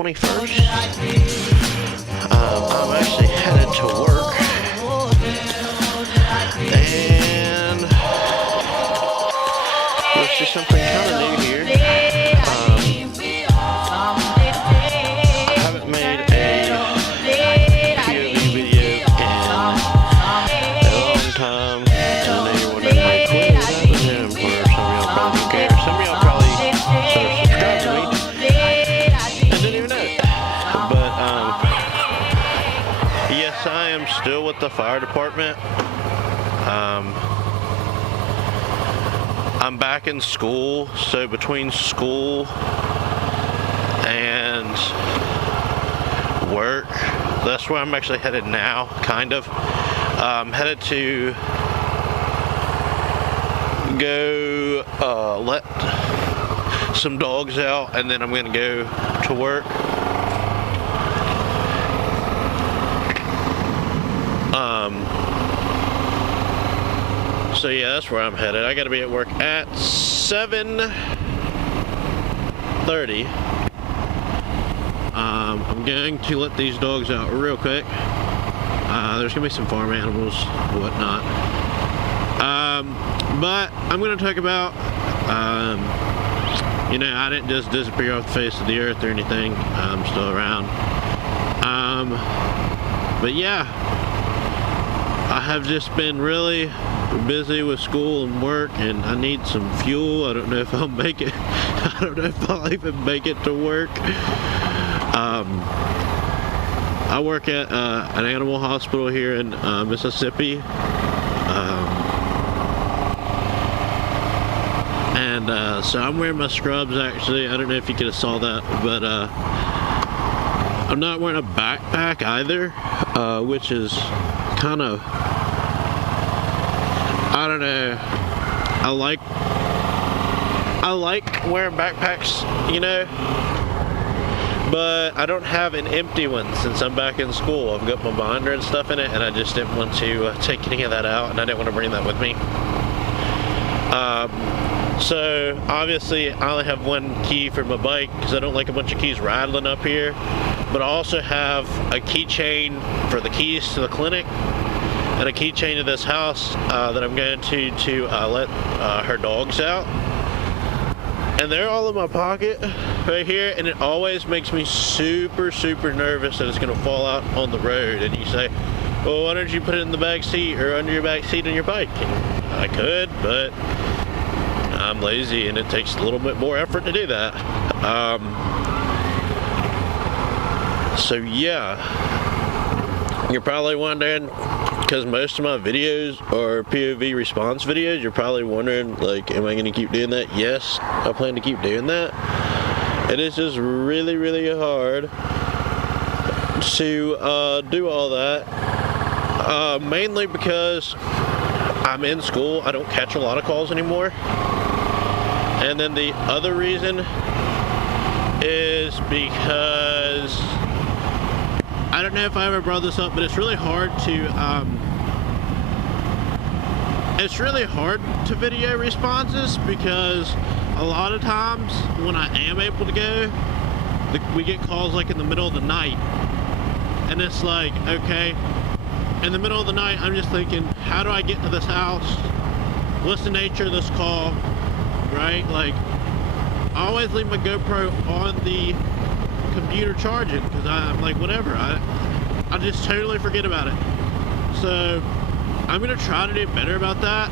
21st. I'm actually headed to work, and let's do something kind of new here. I haven't made a POV video in a long time, and I know you're wondering, like, what is happening? Or some of y'all probably don't care. Some of y'all probably sort of subscribe to me and didn't even know it. But yes, I am still with the fire department. I'm back in school, so between school and work, that's where I'm actually headed now, kind of. I'm headed to go let some dogs out, and then I'm gonna go to work. So yeah, that's where I'm headed. I gotta be at work at 7:30. I'm going to let these dogs out real quick. There's gonna be some farm animals, whatnot. But I'm gonna talk about, you know, I didn't just disappear off the face of the earth or anything. I'm still around. But yeah, I have just been really busy with school and work, and I need some fuel. I don't know if I'll make it. I don't know if I'll even make it to work. I work at an animal hospital here in Mississippi. So I'm wearing my scrubs, actually. I don't know if you could have saw that, but I'm not wearing a backpack either, which is kind of, I don't know. I like wearing backpacks, you know, but I don't have an empty one since I'm back in school. I've got my binder and stuff in it, and I just didn't want to take any of that out, and I didn't want to bring that with me. So obviously I only have one key for my bike because I don't like a bunch of keys rattling up here, but I also have a keychain for the keys to the clinic and a keychain to this house that I'm going to let her dogs out. And they're all in my pocket right here, and it always makes me super nervous that it's gonna fall out on the road. And you say, well, why don't you put it in the back seat or under your back seat on your bike? And I could, but I'm lazy and it takes a little bit more effort to do that. So yeah, you're probably wondering, because most of my videos are POV response videos, you're probably wondering, like, am I going to keep doing that? Yes, I plan to keep doing that. It is just really hard to do all that, mainly because I'm in school. I don't catch a lot of calls anymore. And then the other reason is because, I don't know if I ever brought this up, but it's really hard to video responses, because a lot of times when I am able to go, we get calls like in the middle of the night, and it's like, okay, in the middle of the night I'm just thinking, how do I get to this house? What's the nature of this call? Right? Like, I always leave my GoPro on the computer charging because I'm like, whatever, I just totally forget about it. So I'm gonna try to do better about that.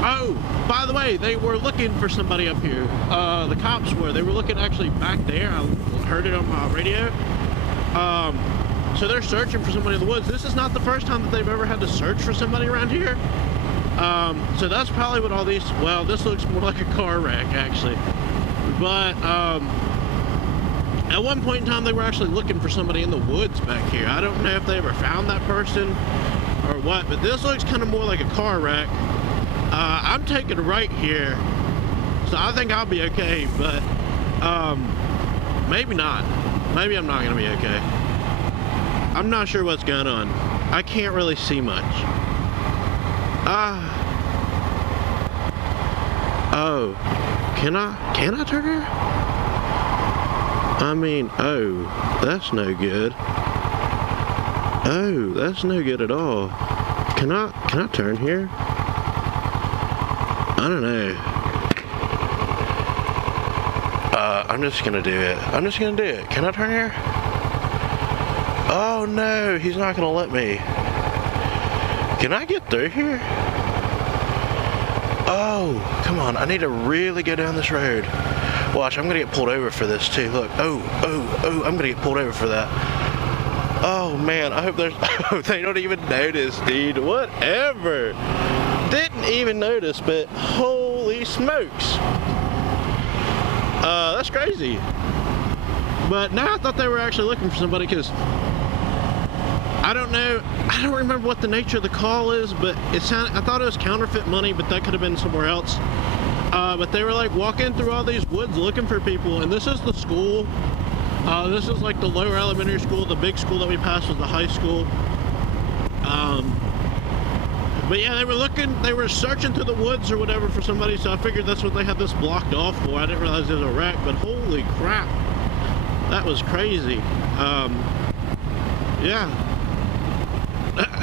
Oh, by the way, they were looking for somebody up here. The cops were. They were looking actually back there. I heard it on my radio. So they're searching for somebody in the woods. This is not the first time that they've ever had to search for somebody around here. So that's probably what all these, well, this looks more like a car wreck, actually. But at one point in time, they were actually looking for somebody in the woods back here. I don't know if they ever found that person or what, but this looks kind of more like a car wreck. I'm taking a right here, so I think I'll be okay, but maybe not. Maybe I'm not gonna be okay. I'm not sure what's going on. I can't really see much. Oh, can I turn her? I mean, oh, that's no good. Oh, that's no good at all. Can I turn here? I don't know. I'm just gonna do it. I'm just gonna do it. Can I turn here? Oh no, he's not gonna let me. Can I get through here? Oh, come on. I need to really go down this road. Watch, I'm gonna get pulled over for this too. Look, oh, I'm gonna get pulled over for that. Oh man, I hope there's, oh, they don't even notice, dude. Whatever. Didn't even notice, but holy smokes. That's crazy. But now I thought they were actually looking for somebody, because I don't know, I don't remember what the nature of the call is, but it sounded, I thought it was counterfeit money, but that could have been somewhere else. But they were like walking through all these woods looking for people, and this is the school. This is like the lower elementary school. The big school that we passed was the high school. But yeah, they were looking, they were searching through the woods or whatever for somebody, so I figured that's what they had this blocked off for. I didn't realize it was a wreck, but holy crap, that was crazy. Yeah.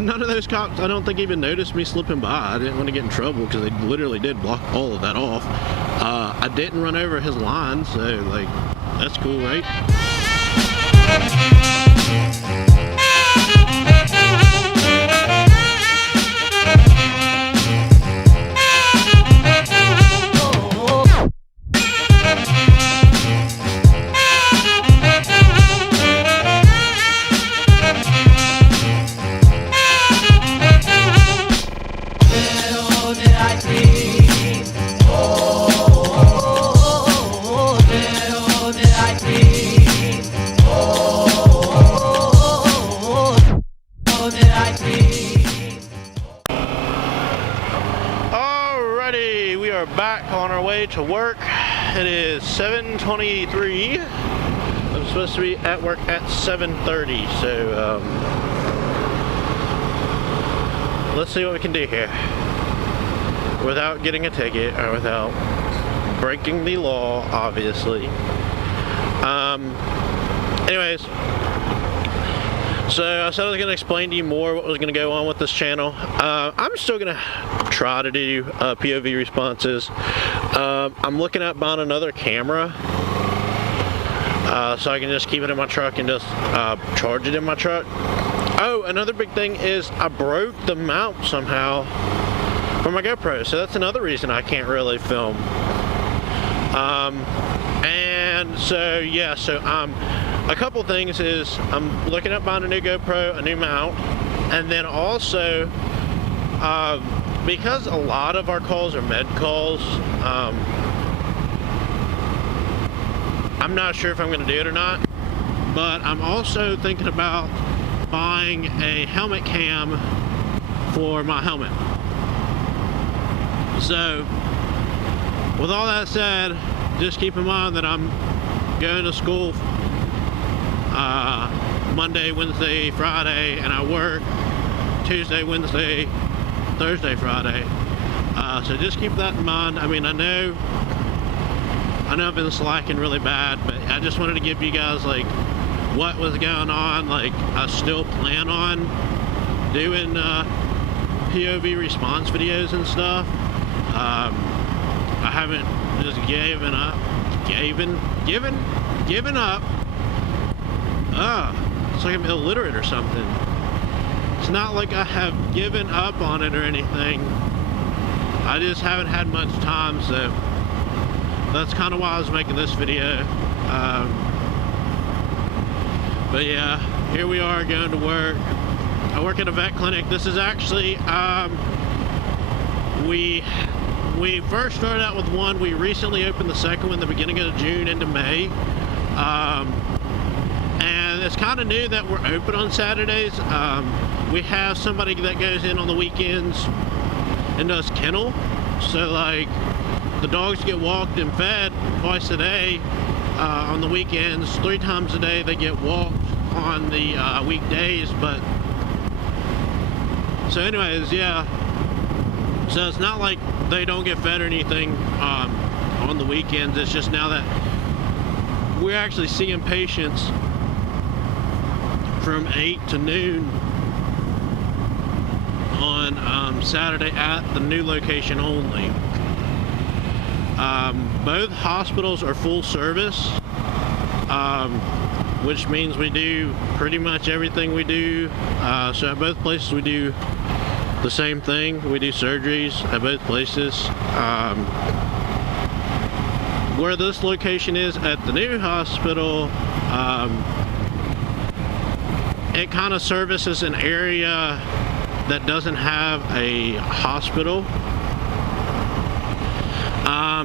None of those cops, I don't think, even noticed me slipping by. I didn't want to get in trouble because they literally did block all of that off. I didn't run over his line, so like, that's cool, right? Back on our way to work. It is 7:23. I'm supposed to be at work at 7:30, so let's see what we can do here without getting a ticket or without breaking the law, obviously. Anyways, so I said I was going to explain to you more what was going to go on with this channel. I'm still going to try to do POV responses. I'm looking at buying another camera so I can just keep it in my truck and just charge it in my truck. Oh, another big thing is I broke the mount somehow for my GoPro, so that's another reason I can't really film. And so yeah, so a couple things is I'm looking at buying a new GoPro, a new mount, and then also because a lot of our calls are med calls, I'm not sure if I'm going to do it or not, but I'm also thinking about buying a helmet cam for my helmet. So with all that said, just keep in mind that I'm going to school Monday, Wednesday, Friday, and I work Tuesday, Wednesday, Thursday, Friday. So just keep that in mind. I mean, I know I've been slacking really bad, but I just wanted to give you guys like what was going on. Like, I still plan on doing POV response videos and stuff. I haven't just given up. It's like I'm illiterate or something. It's not like I have given up on it or anything. I just haven't had much time, so that's kind of why I was making this video. But yeah, here we are going to work. I work at a vet clinic. This is actually, we first started out with one. We recently opened the second one the beginning of June into May. And it's kind of new that we're open on Saturdays. We have somebody that goes in on the weekends and does kennel. So like the dogs get walked and fed twice a day on the weekends. 3 times a day they get walked on the weekdays. But so anyways, yeah. So it's not like they don't get fed or anything on the weekends. It's just now that we're actually seeing patients from 8 to noon on Saturday at the new location only. Both hospitals are full service, which means we do pretty much everything we do. So at both places we do the same thing. We do surgeries at both places. Where this location is at the new hospital, it kind of services an area that doesn't have a hospital.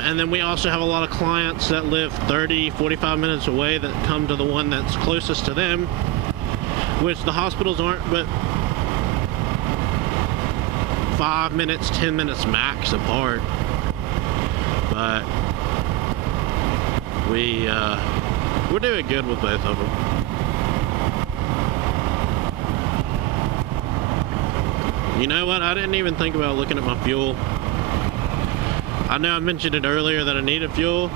And then we also have a lot of clients that live 30-45 minutes away that come to the one that's closest to them, which the hospitals aren't but 5 minutes, 10 minutes max apart. But we're doing good with both of them. You know what? I didn't even think about looking at my fuel. I know I mentioned it earlier that I needed fuel,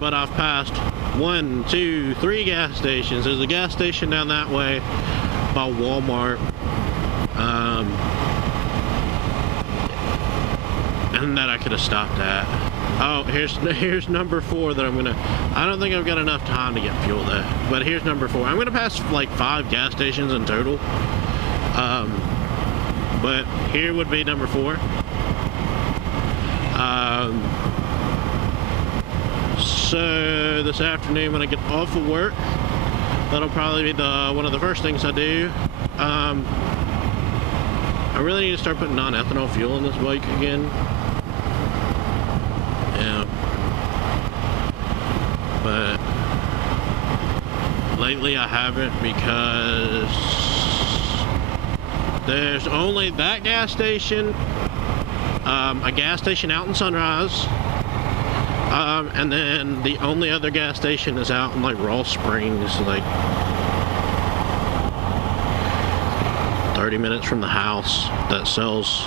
but I've passed 1, 2, 3 gas stations. There's a gas station down that way by Walmart, and that I could have stopped at. Oh, here's number 4 that I don't think I've got enough time to get fuel there, but here's number 4. I'm gonna pass like 5 gas stations in total, but here would be number 4. So this afternoon when I get off of work, that'll probably be one of the first things I do. I really need to start putting non-ethanol fuel in this bike again. Yeah. But lately I haven't, because there's only that gas station, a gas station out in Sunrise, and then the only other gas station is out in like Ross Springs, like 30 minutes from the house, that sells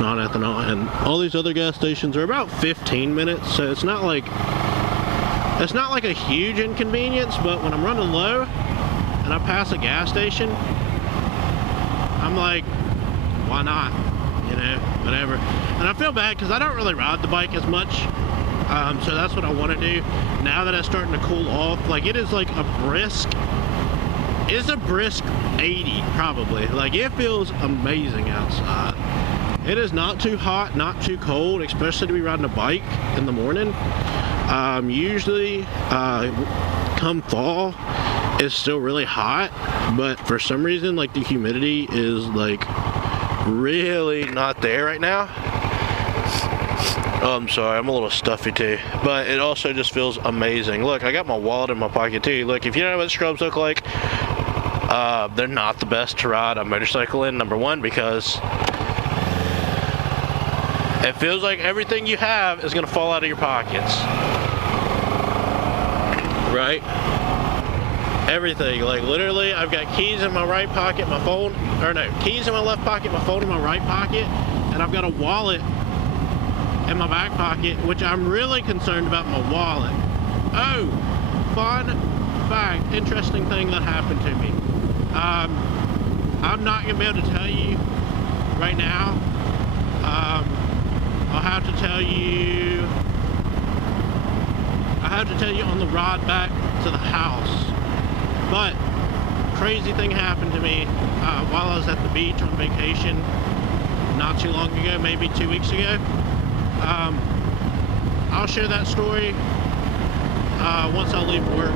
non-ethanol, and all these other gas stations are about 15 minutes, so it's not like a huge inconvenience. But when I'm running low and I pass a gas station, I'm like, why not? You know, whatever. And I feel bad because I don't really ride the bike as much, so that's what I want to do now that it's starting to cool off. Like, it is like it's a brisk 80 probably. Like, it feels amazing outside. It is not too hot, not too cold, especially to be riding a bike in the morning. Usually come fall it's still really hot, but for some reason like the humidity is like really not there right now. I'm sorry, I'm a little stuffy too, but it also just feels amazing. Look, I got my wallet in my pocket too. Look, if you know what scrubs look like, they're not the best to ride a motorcycle in, number one, because it feels like everything you have is gonna fall out of your pockets, right? Everything, like literally, I've got keys in my right pocket, my phone, or no, keys in my left pocket, my phone in my right pocket, and I've got a wallet in my back pocket, which I'm really concerned about my wallet. Oh, fun fact, interesting thing that happened to me. I'm not gonna be able to tell you right now. I'll have to tell you. I have to tell you on the ride back to the house. But crazy thing happened to me while I was at the beach on vacation not too long ago, maybe 2 weeks ago. I'll share that story once I leave work.